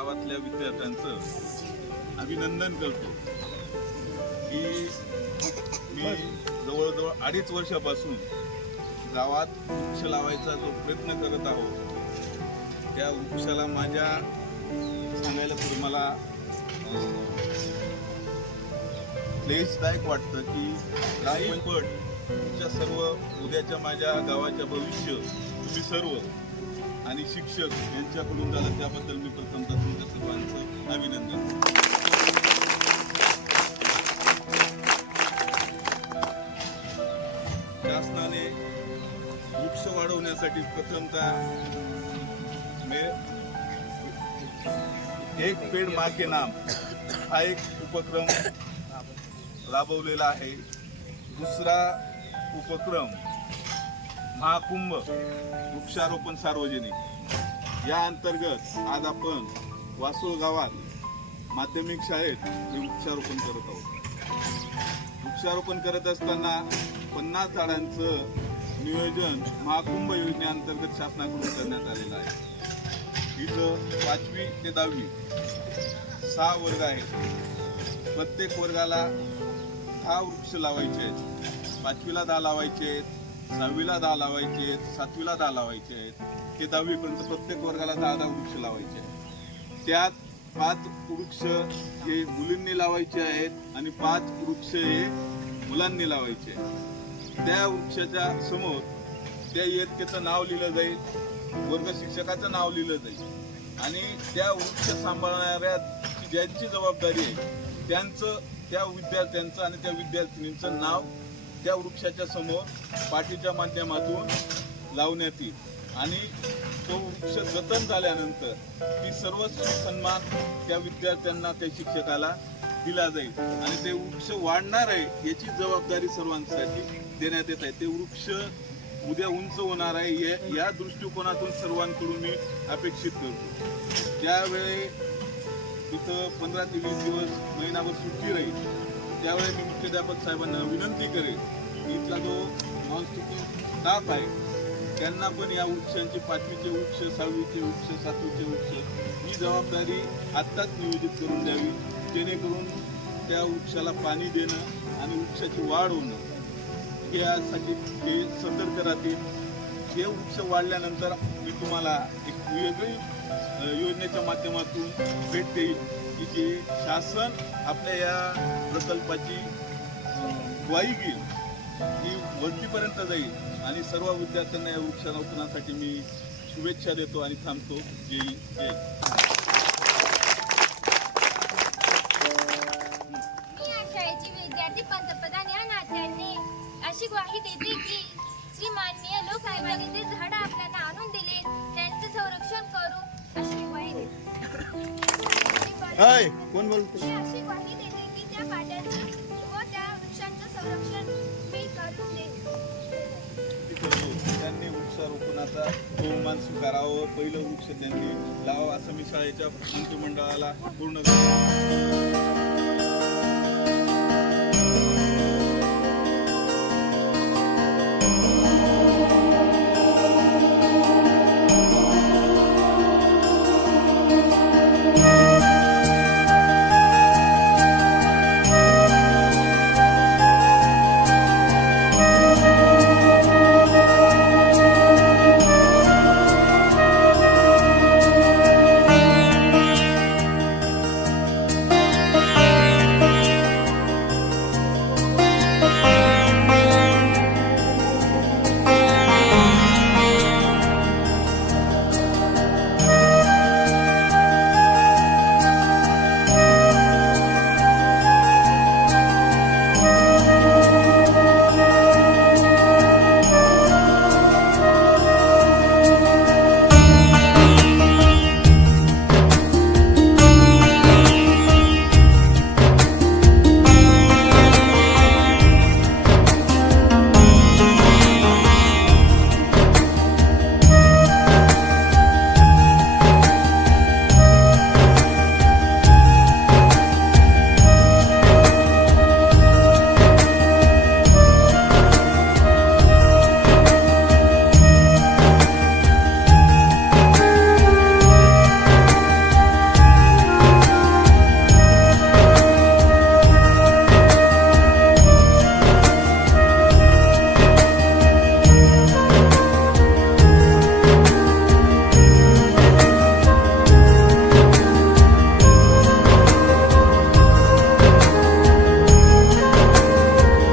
गावातल्या विद्यार्थ्यांचं अभिनंदन करतो. की मी जवळजवळ अडीच वर्षापासून गावात वृक्ष लावायचा जो प्रयत्न करत आहोत त्या वृक्षाला माझ्या सांगायला पुढे मला क्लेशदायक वाटतं की काही पट तुमच्या सर्व उद्याच्या माझ्या गावाच्या भविष्य तुम्ही सर्व आणि शिक्षक यांच्याकडून झालं त्याबद्दल मी प्रथमतः अभिनंदन. शासनाने वृक्ष वाढवण्यासाठी प्रथमतः मे एक पेड माके नाम हा एक उपक्रम राबवलेला आहे. दुसरा उपक्रम महाकुंभ वृक्षारोपण सार्वजनिक. या अंतर्गत आज आपण वासोळ गावात माध्यमिक शाळेत मी वृक्षारोपण करत आहोत. वृक्षारोपण करत असताना पन्नास झाडांचं नियोजन महाकुंभ योजनेअंतर्गत शासनाकडून करण्यात आलेलं आहे. इथं पाचवी ते दहावी सहा वर्ग आहेत. प्रत्येक वर्गाला दहा वृक्ष लावायचे आहेत. पाचवीला दहा लावायचे आहेत सहावीला दहा लावायचे आहेत सातवीला दहा लावायचे आहेत. ते दहावीपर्यंत प्रत्येक वर्गाला दहा दहा वृक्ष लावायचे आहेत. त्यात पाच वृक्ष हे मुलींनी लावायचे आहेत आणि पाच वृक्ष हे मुलांनी लावायचे आहेत. त्या वृक्षाच्या समोर त्या इयत्तेचं नाव लिहिलं जाईल वर्ग शिक्षकाचं नाव लिहिलं जाईल. आणि त्या वृक्ष सांभाळणाऱ्या ज्यांची जबाबदारी आहे त्यांचं त्या विद्यार्थ्यांचं आणि त्या विद्यार्थिनींचं नाव त्या वृक्षाच्या समोर पाठीच्या माध्यमातून लावण्यात येईल. आणि तो वृक्ष जतन झाल्यानंतर ती सर्व सन्मान त्या विद्यार्थ्यांना त्या शिक्षकाला दिला जाईल. आणि ते वृक्ष वाढणार आहे याची जबाबदारी सर्वांसाठी देण्यात येत आहे. ते वृक्ष उद्या उंच होणार आहे या- या दृष्टिकोनातून सर्वांकडून मी अपेक्षित करतो. ज्यावेळी इथं पंधरा ते वीस दिवस महिनाभर सुट्टी राहील त्यावेळी मी मुख्याध्यापक साहेबांना विनंती करेन की इथला जो नॉन स्टाफ आहे त्यांना पण या वृक्षांचे पाचवीचे वृक्ष सहावीचे वृक्ष सातवीचे वृक्ष ही जबाबदारी आत्ताच नियोजित करून द्यावी. जेणेकरून त्या वृक्षाला पाणी देणं आणि वृक्षाची वाढ होणं यासाठी हे सतर्क राहतील. हे वृक्ष वाढल्यानंतर मी तुम्हाला एक वेगळी योजनेच्या माध्यमातून भेट देईल की जे शासन आपल्या या प्रकल्पाची ग्वाही घेईल. ही वरतीपर्यंत जाईल आणि सर्व विद्यार्थ्यांना या वृक्षारोपणासाठी मी शुभेच्छा देतो आणि थांबतो. जय जय मी या शाळेची विद्यार्थी पंतप्रधान या नात्याने अशी ग्वाही देते की श्री माननीय झाडं आपल्याला आणून दिले त्यांचे संरक्षण करू अशी ग्वाही हाय, देते कोण बोलतो बहुमान स्वीकारावं पहिलं वृक्ष त्यांनी लावा असं मी शाळेच्या मंत्रिमंडळाला पूर्ण